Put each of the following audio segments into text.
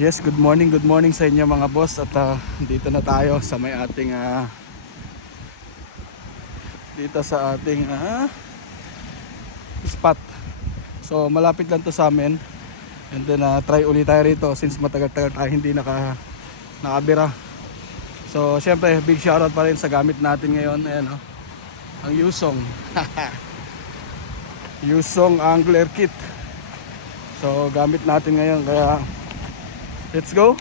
Yes, good morning sa inyo mga boss. At dito na tayo sa may ating dito sa ating spot. So malapit lang to sa amin. And then try ulit tayo rito since matagal-tagal tayo hindi nakabira. So syempre big shoutout pa rin sa gamit natin ngayon. Ayan, ang Yusong Yusong Angler Kit. So gamit natin ngayon, kaya let's go.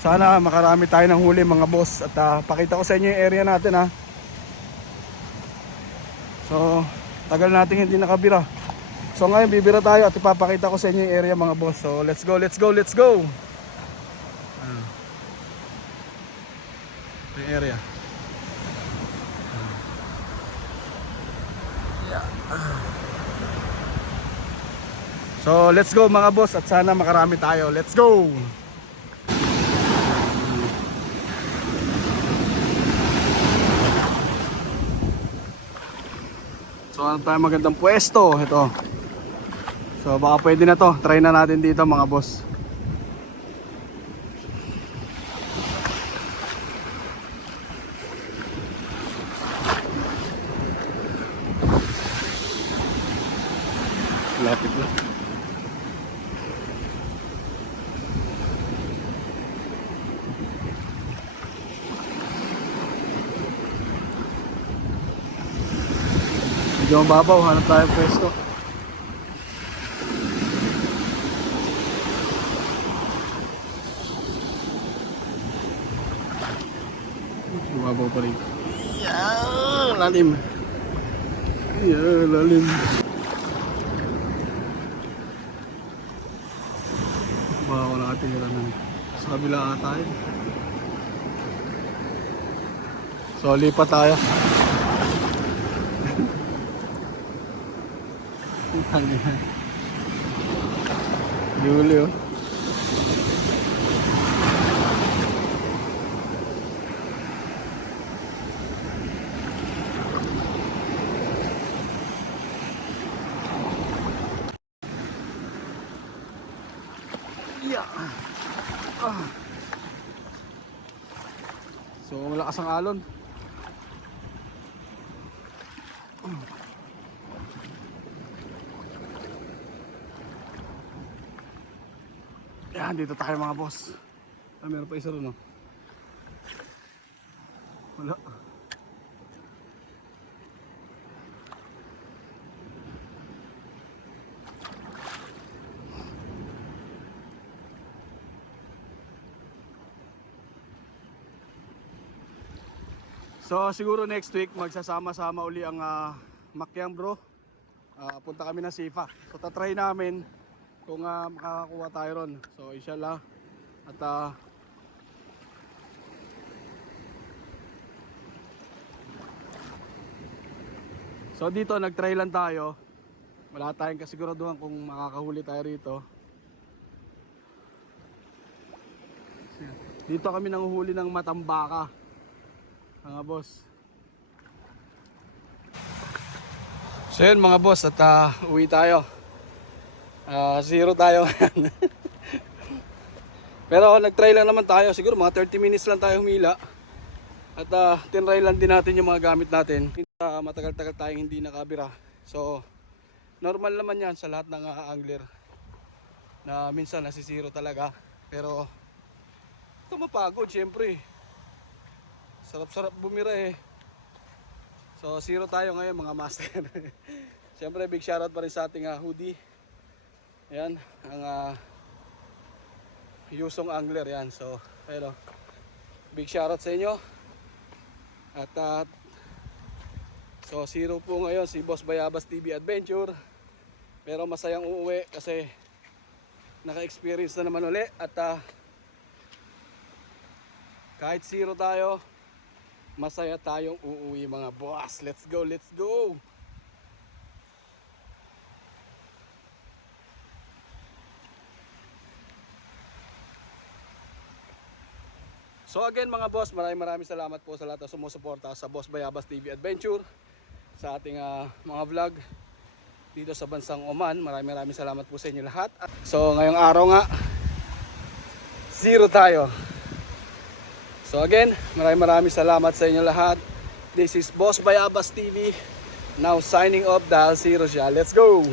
Sana makarami tayo ng huli mga boss. At pakita ko sa inyo yung area natin So tagal natin hindi nakabira. So ngayon bibira tayo at ipapakita ko sa inyo yung area mga boss. So let's go. Ito yung area. So let's go mga boss, at sana makarami tayo. Let's go. So ano tayo magandang pwesto ito. So baka pwede na to. Try na natin dito mga boss. Lapit na. Medyo mababaw, hanap tayo pwesto. Mababaw pa rin. Yeah, lalim. Yeah, lalim. Baka ako nakatira na sa kabila ata yun. So lipat tayo. Julio. Yeah. So malakas ang alon. Yan, dito tayo mga boss. Meron pa isa ron, Wala. So siguro next week magsasama-sama uli ang Makyang bro. Punta kami ng Sifa. So tatry namin kung makakakuha tayo ron. So inshallah. At so dito nagtry lang tayo. Wala tayong kasiguraduhan kung makakahuli tayo rito. Dito kami nanguhuli ng matambaka, mga boss. So yun mga boss, at uwi tayo. Zero tayo. Pero nagtry lang naman tayo. Siguro mga 30 minutes lang tayo humila. At tinry lang din natin yung mga gamit natin. Matagal-tagal tayong hindi nakabira. So normal naman yan sa lahat ng angler, na minsan nasisiro talaga. Pero ito mapagod syempre. Sarap-sarap bumira eh. So zero tayo ngayon mga master. Syempre big shoutout pa rin sa ating hoodie. Ayan, ang Yusong Angler yan. So ayun, big shoutout sa inyo. At so zero po ngayon si Boss Bayabas TV Adventure. Pero masayang uuwi kasi naka-experience na naman uli. At kahit zero tayo, masaya tayong uuwi mga boss. Let's go, let's go. So again mga boss, maraming salamat po sa lahat ng sumusuporta sa Boss Bayabas TV Adventure, sa ating mga vlog dito sa bansang Oman. Maraming salamat po sa inyo lahat. So ngayong araw nga, 0 tayo. So again, maraming salamat sa inyo lahat. This is Boss Bayabas TV. Now signing off dahil 0 siya. Let's go!